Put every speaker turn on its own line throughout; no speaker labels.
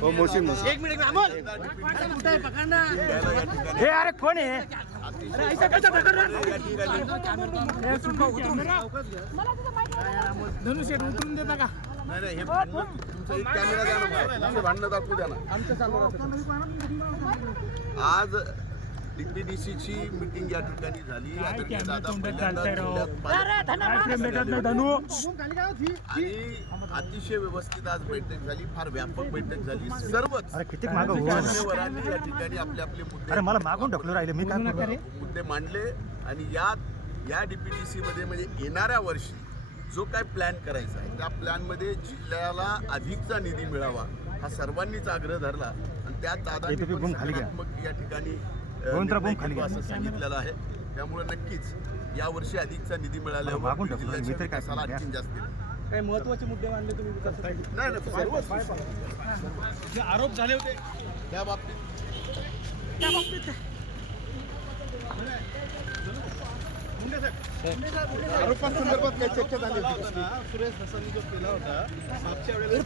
हो मोशीन
एक मिनिट अमोल.
हे अरे कोण आहे
धनुष्यट उतरून. देता का?
नाही नाही हे भांडण तुमचं एक कॅमेरा द्या ना तुमचं भांडणं दाखवू द्या ना. आज डीपीडीसीची मीटिंग या ठिकाणी झाली. आदरणीय दादा पहिल्यांदा जिल्ह्यात पालकमंत्री
धनु?
आणि अतिशय व्यवस्थित आज बैठक झाली. फार व्यापक बैठक झाली. सर्वच
अरे किती मागं हो
मान्यवरांनी या ठिकाणी आपले आपले मुद्दे
अरे मला मागून ढकलू राहिले. मी काय करू?
मुद्दे मांडले आणि या या डीपीडीसी मध्ये म्हणजे येणाऱ्या वर्षी जो काय प्लॅन करायचा आहे त्या प्लॅनमध्ये जिल्ह्याला अधिकचा निधी मिळावा हा सर्वांनीच आग्रह धरला. आणि त्या दादांनी
ATP
पण
boom खाली घ्या.
सकारात्मक या ठिकाणी निर्णय. असं सांगितलेलं आहे. त्यामुळे नक्कीच या वर्षी अधिकचा निधी मिळाल्यावर जिल्ह्याच्या
तरी काय
विकासाला
सांगू
आणखीन जास्त.
काही महत्त्वाचे मुद्दे मांडले तुम्ही जे आरोप झाले होते
त्या बाबतीत
आरोपांसंदर्भात काही चर्चा झाली होती सुरेश हसननी जो केला होता मागच्या वेळेला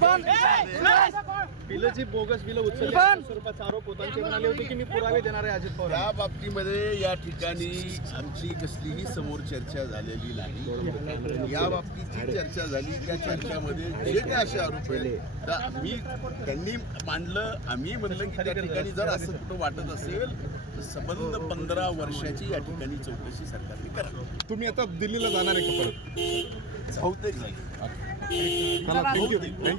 बिलं जी बोगस बिलं उचलली स्वरूपाचा आरोप होता आणि ते म्हणाले होते की मी पुरावे देणार आहे अजित पवार.
या बाबतीमध्ये या ठिकाणी आमची कसलीही समोर चर्चा झालेली नाही. या बाबतीत जी चर्चा झाली त्या चर्चामध्ये जे काय असे आरोप आहे तर मी त्यांनी मांडलं आम्ही म्हणलं की त्या ठिकाणी जर असं कुठं वाटत असेल तर संबंध पंधरा वर्षाची या ठिकाणी चौकशी सरकारने करा.
तुम्ही आता दिल्लीला जाणार आहे का परत?
बहुतेक
चला. थँक्यू